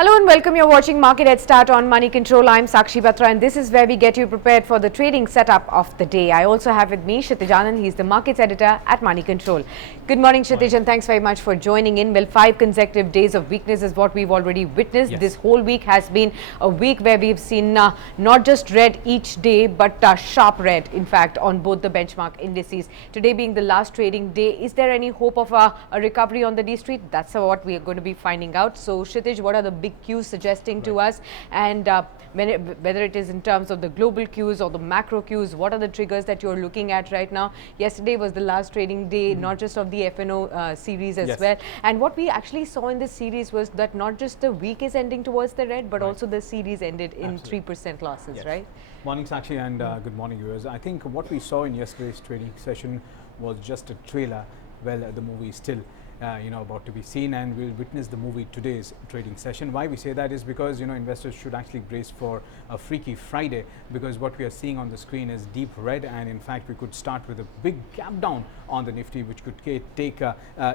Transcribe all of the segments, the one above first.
Hello and welcome. You're watching Market Headstart on Moneycontrol. I'm Sakshi Batra and this is where we get you prepared for the trading setup of the day. I also have with me Kshitij Anand. He's the markets editor at Moneycontrol. Good morning, Kshitij, and thanks very much for joining in. Well, 5 consecutive days of weakness is what we've already witnessed. Yes. This whole week has been a week where we've seen not just red each day, but sharp red, in fact, on both the benchmark indices. Today being the last trading day, is there any hope of a recovery on the D Street? That's what we are going to be finding out. So, Kshitij, what are the big cues suggesting to us, and whether it is in terms of the global cues or the macro cues, what are the triggers that you're looking at right now? Yesterday was the last trading day, not just of the FNO series as well, and what we actually saw in this series was that not just the week is ending towards the red, but also the series ended in 3% losses, right? Morning, Sakshi, and good morning, viewers. I think what we saw in yesterday's trading session was just a trailer. Well, the movie is still about to be seen, and we'll witness the movie today's trading session. Why we say that is because investors should actually brace for a Freaky Friday, because what we are seeing on the screen is deep red, and in fact we could start with a big gap down on the Nifty, which could take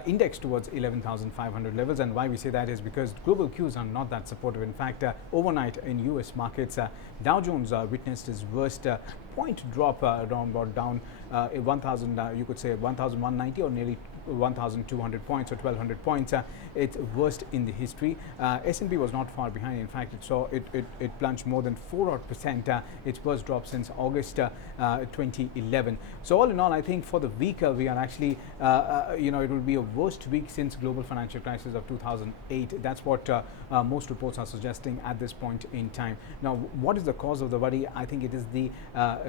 index towards 11,500 levels. And why we say that is because global cues are not that supportive. In fact, overnight in US markets, Dow Jones witnessed its worst point drop, around about down 1,000, you could say 1,190 or nearly 1,200 points or 1,200 points. It's worst in the history. S&P was not far behind. In fact, it plunged more than 4%, its worst drop since August 2011. So all in all, I think for the week we are actually, it will be a worst week since global financial crisis of 2008. That's what most reports are suggesting at this point in time. Now, what is the cause of the worry? I think it is the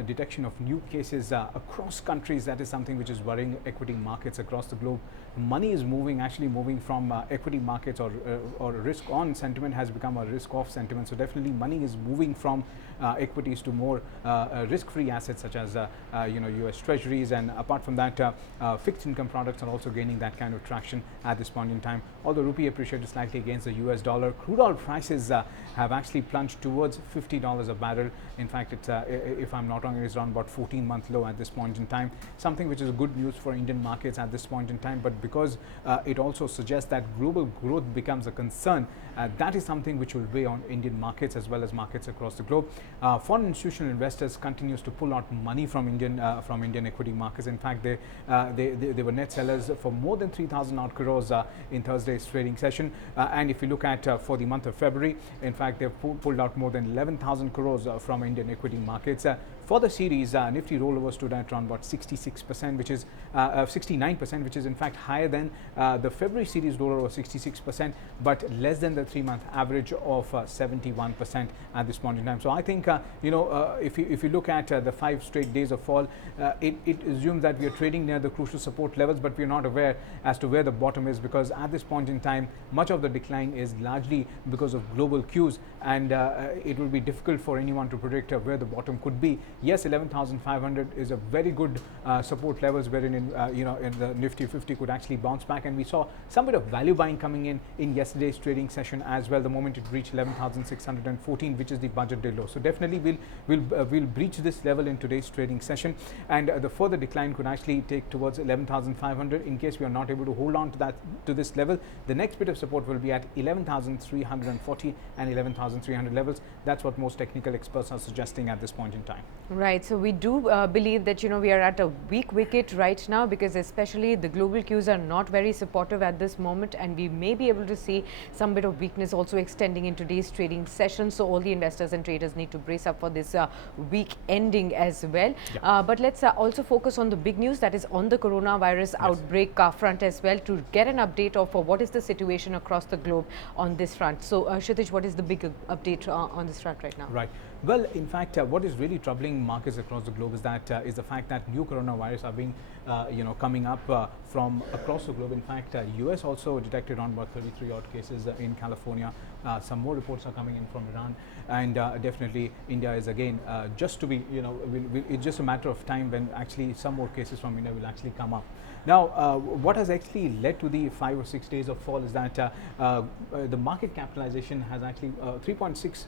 detection of new cases across countries. That is something which is worrying equity markets across the globe. Money is actually moving from equity markets, or risk on sentiment has become a risk off sentiment. So definitely money is moving from equities to more risk-free assets such as US treasuries, and apart from that fixed income products are also gaining that kind of traction at this point in time. Although rupee appreciated slightly against the US dollar, crude oil prices have actually plunged towards $50 a barrel. In fact, it's if I'm not wrong, it is around about 14-month low at this point in time, something which is good news for Indian markets at this point in time. But because it also suggests that global growth becomes a concern, that is something which will weigh on Indian markets as well as markets across the globe. Foreign institutional investors continues to pull out money from Indian equity markets. In fact, they were net sellers for more than 3,000 odd crores in Thursday's trading session. And if you look at for the month of February, in fact, they've pulled out more than 11,000 crores from Indian equity markets. For the series, Nifty rollover stood at around about 66%, which is 69%, which is in fact higher than the February series rollover of 66%, but less than the 3-month average of 71% at this point in time. So I think if you look at the 5 straight days of fall, it assumes that we are trading near the crucial support levels, but we are not aware as to where the bottom is, because at this point in time, much of the decline is largely because of global cues, and it will be difficult for anyone to predict where the bottom could be. Yes, 11,500 is a very good support levels, wherein in the Nifty 50 could actually bounce back, and we saw some bit of value buying coming in yesterday's trading session as well, the moment it reached 11,614, which is the budget day low. So definitely we'll breach this level in today's trading session, and the further decline could actually take towards 11,500 in case we are not able to hold on to this level. The next bit of support will be at 11,340 and 11,300 levels. That's what most technical experts are suggesting at this point in time. Right. So we do believe that we are at a weak wicket right now, because especially the global cues are not very supportive at this moment, and we may be able to see some bit of weakness also extending in today's trading session. So all the investors and traders need to brace up for this week ending as well. Yeah. But let's also focus on the big news, that is on the coronavirus outbreak front as well, to get an update of what is the situation across the globe on this front. So Kshitij, what is the big update on this front right now? Right. Well, in fact, what is really troubling markets across the globe is the fact that new coronavirus are being coming up from across the globe. In fact, US also detected around about 33 odd cases in California. Some more reports are coming in from Iran, and definitely India is again just to be it's just a matter of time when actually some more cases from India will actually come up. Now, what has actually led to the 5 or 6 days of fall is that the market capitalization has actually 3.6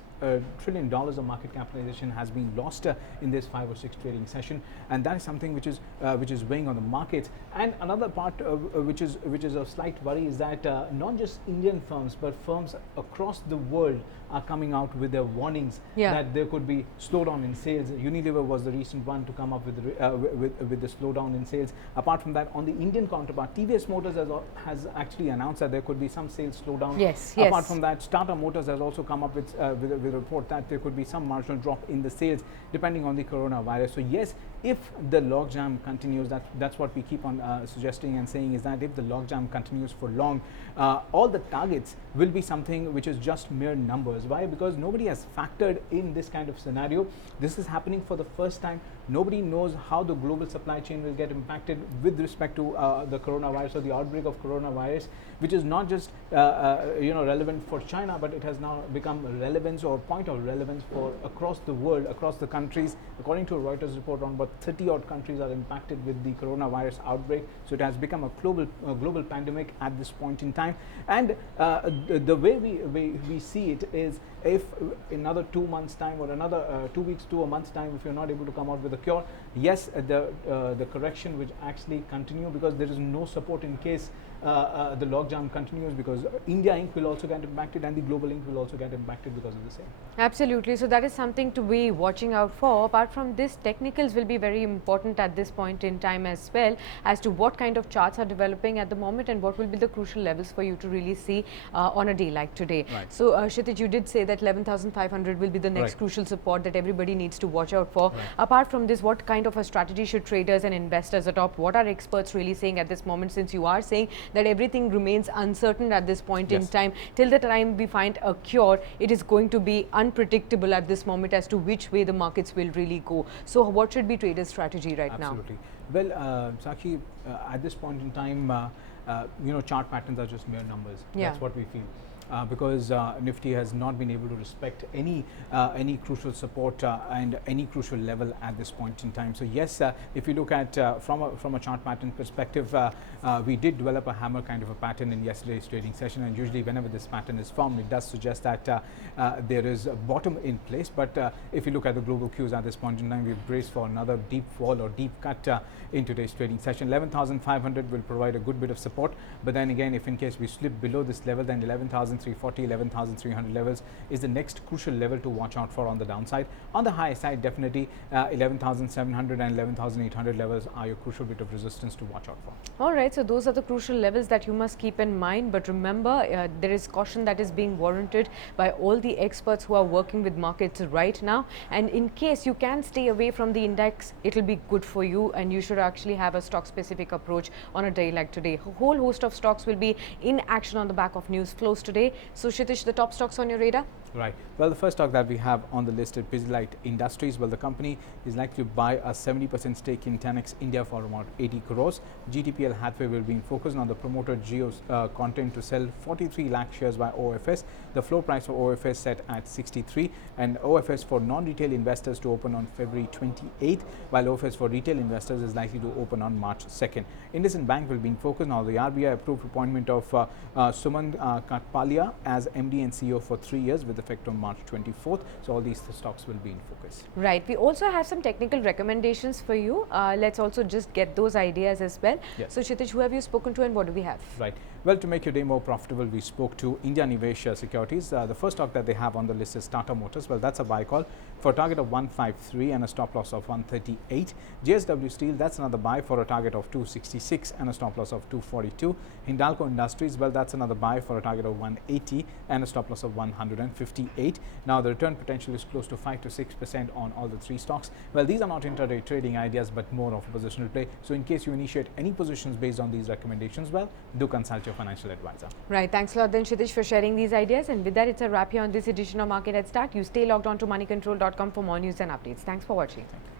trillion of market capitalization has been lost in this 5 or 6 trading session, and that is something which is weighing on the market. And another part which is a slight worry is that not just Indian firms but firms across the world are coming out with their warnings that there could be slowdown in sales. Unilever was the recent one to come up with the slowdown in sales. Apart from that, on the Indian counterpart, TVS Motors has actually announced that there could be some sales slowdown. Apart from that, Tata Motors has also come up with a report that there could be some marginal drop in the sales depending on the coronavirus. So yes, if the logjam continues, that's what we keep on suggesting and saying, is that if the logjam continues for long, all the targets will be something which is just mere numbers. Why? Because nobody has factored in this kind of scenario. This is happening for the first time. Nobody knows how the global supply chain will get impacted with respect to the coronavirus or the outbreak of coronavirus, which is not just relevant for China, but it has now become relevance or point of relevance for across the world, across the countries. According to a Reuters report, around about 30 odd countries are impacted with the coronavirus outbreak. So it has become a global pandemic at this point in time. And the way we see it is, if in another 2 months time or another 2 weeks to a month's time, if you're not able to come out with a cure, yes, the correction will actually continue, because there is no support in case the logjam continues, because India Inc. will also get impacted and the global Inc. will also get impacted because of the same. Absolutely. So that is something to be watching out for. Apart from this, technicals will be very important at this point in time as well, as to what kind of charts are developing at the moment and what will be the crucial levels for you to really see on a day like today. So Kshitij, you did say that 11,500 will be the next crucial support that everybody needs to watch out for. Apart from this, what kind of a strategy should traders and investors adopt? What are experts really saying at this moment, since you are saying that everything remains uncertain at this point in time? Till the time we find a cure, it is going to be unpredictable at this moment as to which way the markets will really go. So what should be traders' strategy right now? Absolutely. Well, Sakshi, at this point in time, chart patterns are just mere numbers. That's what we feel. Because Nifty has not been able to respect any crucial support and any crucial level at this point in time. So yes, if you look at from a chart pattern perspective, we did develop a hammer kind of a pattern in yesterday's trading session, and usually whenever this pattern is formed, it does suggest that there is a bottom in place. But if you look at the global cues at this point in time, we've braced for another deep fall or deep cut in today's trading session. 11,500 will provide a good bit of support, but then again, if in case we slip below this level, then 11,340, 11,300 levels is the next crucial level to watch out for on the downside. On the high side, definitely 11,700 and 11,800 levels are your crucial bit of resistance to watch out for. All right, so those are the crucial levels that you must keep in mind. But remember, there is caution that is being warranted by all the experts who are working with markets right now. And in case you can stay away from the index, it will be good for you, and you should actually have a stock specific approach on a day like today. A whole host of stocks will be in action on the back of news flows today. So Kshitij, the top stocks on your radar? Right. Well, the first stock that we have on the list is Pidilite Industries. Well, the company is likely to buy a 70% stake in 10x India for about 80 crores. GTPL Hathway will be focused on the promoter Geo's content to sell 43 lakh shares by OFS. The floor price for OFS set at 63, and OFS for non-retail investors to open on February 28th, while OFS for retail investors is likely to open on March 2nd. IndusInd Bank will be focused on the RBI approved appointment of Sumant Katpalia as MD and CEO for 3 years with effect on March 24th. So all these stocks will be in focus. Right. We also have some technical recommendations for you. Let's also just get those ideas as well. Yes. So Kshitij, who have you spoken to and what do we have? Right. Well, to make your day more profitable, we spoke to India Nivesh Securities. The first stock that they have on the list is Tata Motors. Well, that's a buy call for a target of 153 and a stop loss of 138. JSW Steel, that's another buy for a target of 266 and a stop loss of 242. Hindalco Industries, well, that's another buy for a target of 180 and a stop loss of 158. Now, the return potential is close to 5 to 6% on all the three stocks. Well, these are not intraday trading ideas, but more of a positional play. So in case you initiate any positions based on these recommendations, well, do consult your financial advisor. Right. Thanks a lot then, Kshitij, for sharing these ideas. And with that, it's a wrap here on this edition of Market Headstart. You stay logged on to moneycontrol.com for more news and updates. Thanks for watching. Thank you.